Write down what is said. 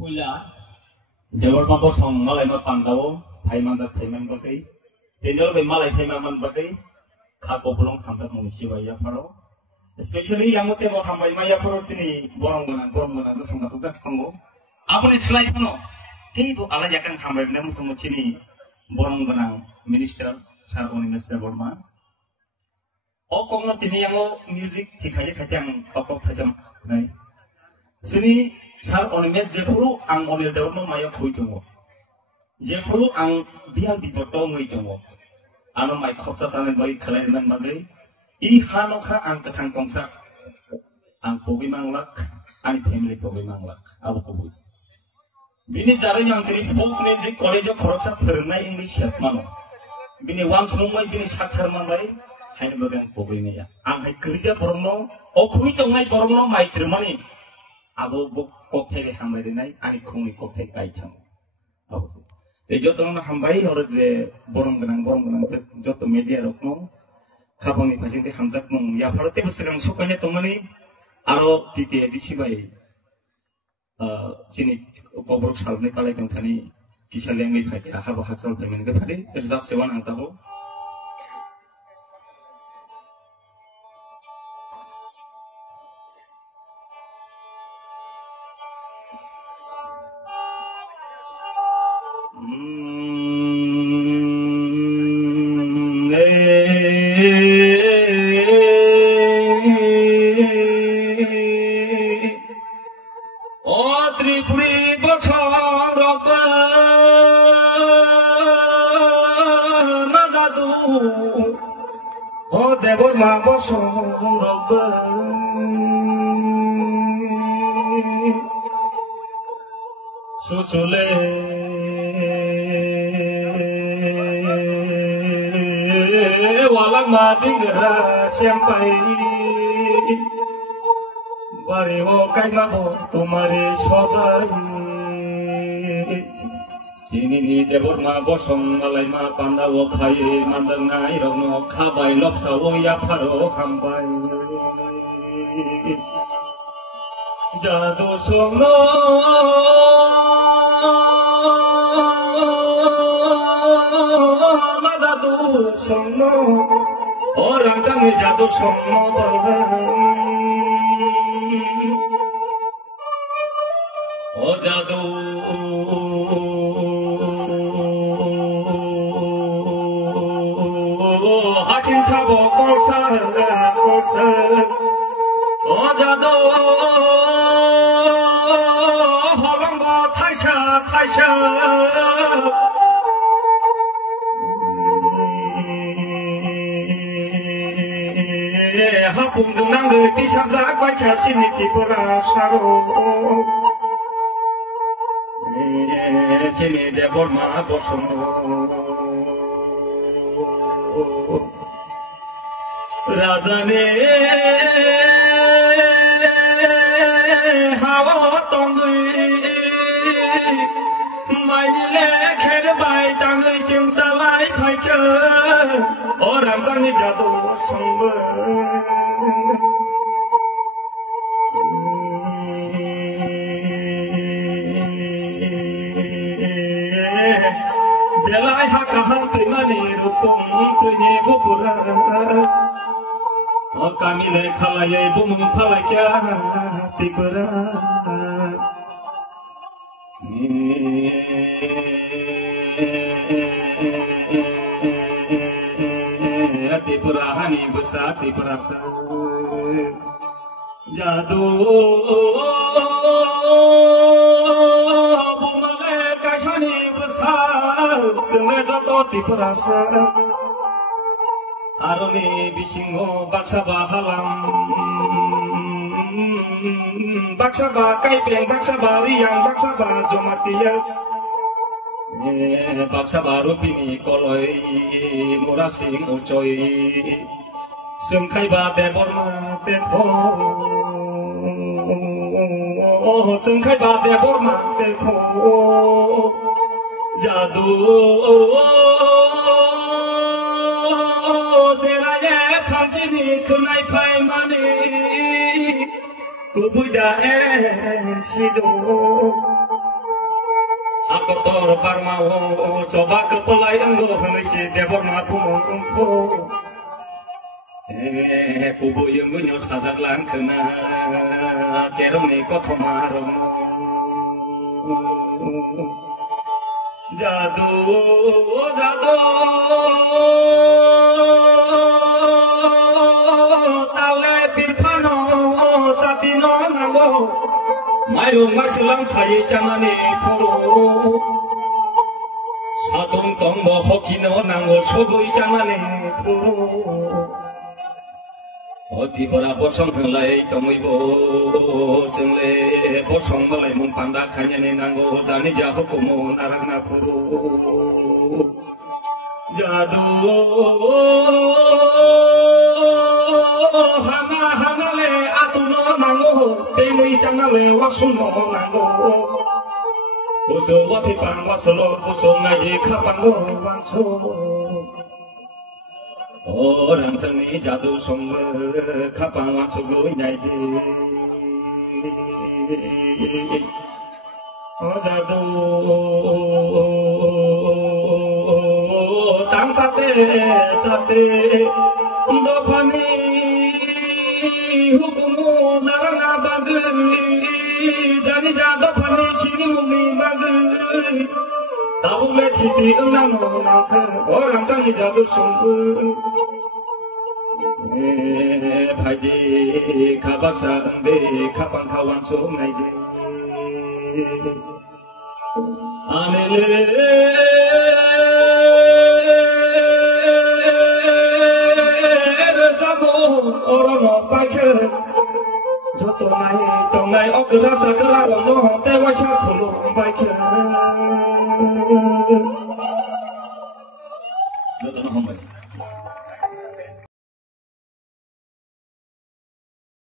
puila dewa mampu song malai ma pandao thaiman da thaiman bagai denol be malai thaiman bagai khako pulong khamsak mung siwaya pharo especially yang mote mo khambai maya pharo sini borong gana sa song sa kango apuni slide phano tei bo ala yakan khambai na musum chini borong gana minister sar minister borma o kongna tini yang music thikai khatyang okok thajam nai sini sar onimes jepuru ang onil dawno maya khui jongo jepuru ang bial bipoto ngui jongo ano mai khopsa sanen bai khalai nan bagai I hanokha ang kathang kongsa ang pogi manglak ani family pogi manglak abu kobu bini jare yang kini folk music college khoroksa phernai english mano bini wang sumai bini sakhar manglai hain bagang pogi ne ya ang hai kerja borno o khui tongai borno mai trmani abu buk kokthai hambai nai ani khungni kokthai kai thang abu joto na hambai or je borong ganang joto media rokno khabangni pasinte hamjak mung ya bharate busrang sokane tongmani aro tite disibai chini kobrok salne palai tongthani kisal lengai phai haba haksal paymen ge phade ezak sewan angtabo susule walang madingra sampai bariwo kaimabo tumari sobai ini ni debor ma bosong malai ma pandawo khai manjang nai rongno khabai lopsawo ya pharo hambai jadu songno jadu songno orang jangi jadu songno oh jadu hacin sabo kolsa oh jadu holamba taisha hapung dunang de pisang zak baca sini tipura saro sini de borma bosong razane hawa tongui mai le kher bai tangui chung sa lai phai ke orang sang ni jadu song belai hakah tu mani rukum tu ne bupura o kami le khalai bumung phalai kya tipura tipura hani besar tipura jadu bumale kasani besar semua jatuh tipura aroni bisingo baksa bahalam baksa bakai peng baksa bariang baksa bajomatia baksa baru pini koloi murasing ucoi sengkai bate borma tepo sengkai bate borma tepo jadu seraya pancini kunai pai mani kubuda sido kotor barmao coba kepelai anggo henisi debor mapumongko kubu yang gunyo sajak langkena kerone kotomaro jadu jadu tawe pirpano sapino nango mayung masulang sayi jamane puro 사동 동모 호키노 나고 소도 이장하네 어디 보라 보성 흘라이 동의보 정래 보성 멀라이 몽판다 가냐네 나고 자니자 호고모 나랑나 푸로 자두 하나 하나래 아두노 나고 땡의 장나래 왁수노 나고 Boso wati pang wasolo boso ngaji kapan lo wangso orang seni jatuh songwe kapan wangso gue nyai jatuh tang sate sate dopani hukumu narana bagui jani jatuh pani sini mumi bagui tahu leti enam orang sangi jatuh sungguh pagi kabar sambe kapan kawan sungai anele sabo orang pakai joto naik tongai okra sakra rondo tewa sakulu pakai joto no hombre